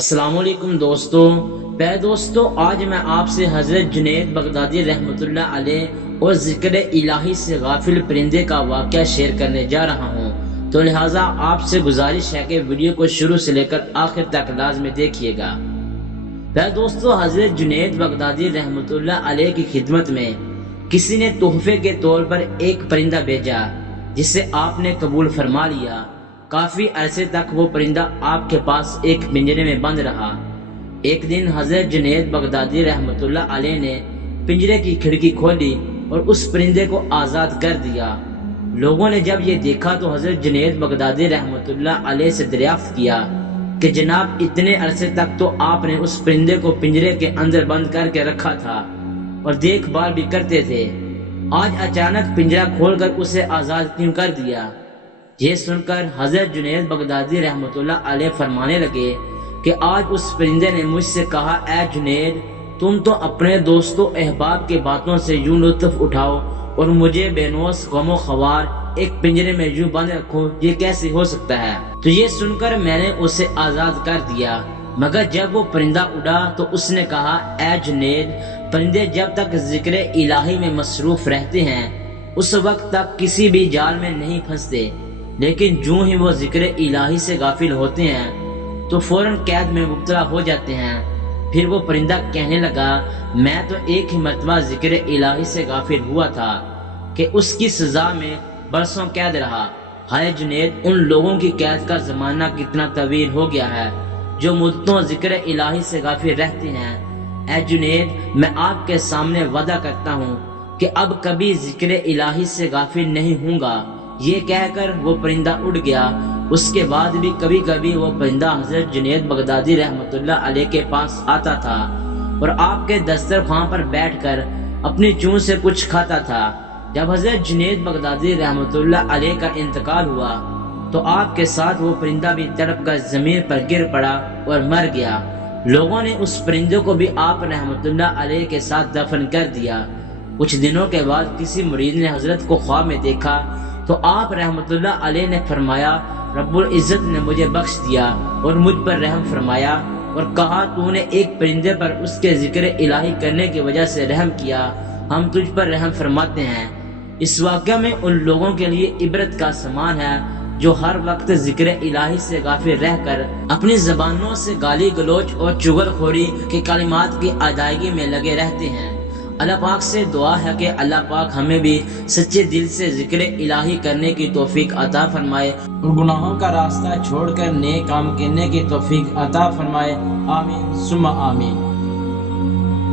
السلام علیکم دوستو آج میں آپ سے حضرت جنید بغدادی رحمۃ اللہ علیہ اور ذکر الہی سے غافل پرندے کا واقعہ شیئر کرنے جا رہا ہوں، تو لہٰذا آپ سے گزارش ہے کہ ویڈیو کو شروع سے لے کر آخر تک لازمی دیکھیے گا۔ دوستو، حضرت جنید بغدادی رحمۃ اللہ علیہ کی خدمت میں کسی نے تحفے کے طور پر ایک پرندہ بھیجا جسے آپ نے قبول فرما لیا۔ کافی عرصے تک وہ پرندہ آپ کے پاس ایک پنجرے میں بند رہا۔ ایک دن حضرت جنید بغدادی رحمۃ اللہ علیہ نے پنجرے کی کھڑکی کھولی اور اس پرندے کو آزاد کر دیا۔ لوگوں نے جب یہ دیکھا تو حضرت جنید بغدادی رحمۃ اللہ علیہ سے دریافت کیا کہ جناب، اتنے عرصے تک تو آپ نے اس پرندے کو پنجرے کے اندر بند کر کے رکھا تھا اور دیکھ بھال بھی کرتے تھے، آج اچانک پنجرہ کھول کر اسے آزاد کیوں کر دیا؟ یہ سن کر حضرت جنید بغدادی رحمۃ اللہ علیہ فرمانے لگے کہ آج اس پرندے نے مجھ سے کہا، اے جنید، تم تو اپنے دوستوں احباب کے باتوں سے یوں لطف اٹھاؤ اور مجھے بے نوس غم و خوار ایک پنجرے میں یوں بند رکھو، یہ کیسے ہو سکتا ہے؟ تو یہ سن کر میں نے اسے آزاد کر دیا، مگر جب وہ پرندہ اڑا تو اس نے کہا، اے جنید، پرندے جب تک ذکر الہی میں مصروف رہتے ہیں اس وقت تک کسی بھی جال میں نہیں پھنستے، لیکن جو ہی وہ ذکر الہی سے غافل ہوتے ہیں تو فوراً قید میں مبتلا ہو جاتے ہیں۔ پھر وہ پرندہ کہنے لگا، میں تو ایک ہی مرتبہ ذکر الہی سے غافل ہوا تھا کہ اس کی سزا میں برسوں قید رہا۔ ہائے جنید، ان لوگوں کی قید کا زمانہ کتنا طویل ہو گیا ہے جو مدتوں ذکر الہی سے غافل رہتے ہیں۔ اے جنید، میں آپ کے سامنے وعدہ کرتا ہوں کہ اب کبھی ذکر الہی سے غافل نہیں ہوں گا۔ یہ کہہ کر وہ پرندہ اڑ گیا۔ اس کے بعد بھی کبھی کبھی وہ پرندہ حضرت جنید بغدادی رحمۃ اللہ علیہ کے پاس آتا تھا اور آپ کے دسترخوان پر بیٹھ کر اپنی چونچ سے کچھ کھاتا تھا۔ جب حضرت جنید بغدادی رحمۃ اللہ علیہ کا انتقال ہوا تو آپ کے ساتھ وہ پرندہ بھی تڑپ کر زمین پر گر پڑا اور مر گیا۔ لوگوں نے اس پرندے کو بھی آپ رحمۃ اللہ علیہ کے ساتھ دفن کر دیا۔ کچھ دنوں کے بعد کسی مرید نے حضرت کو خواب میں دیکھا تو آپ رحمۃ اللہ علیہ نے فرمایا، رب العزت نے مجھے بخش دیا اور مجھ پر رحم فرمایا اور کہا، تو نے ایک پرندے پر اس کے ذکر الہی کرنے کی وجہ سے رحم کیا، ہم تجھ پر رحم فرماتے ہیں۔ اس واقعہ میں ان لوگوں کے لیے عبرت کا سامان ہے جو ہر وقت ذکر الہی سے غافل رہ کر اپنی زبانوں سے گالی گلوچ اور چغل خوری کے کلمات کی ادائیگی میں لگے رہتے ہیں۔ اللہ پاک سے دعا ہے کہ اللہ پاک ہمیں بھی سچے دل سے ذکر الہی کرنے کی توفیق عطا فرمائے اور گناہوں کا راستہ چھوڑ کر نیک کام کرنے کی توفیق عطا فرمائے۔ آمین ثم آمین۔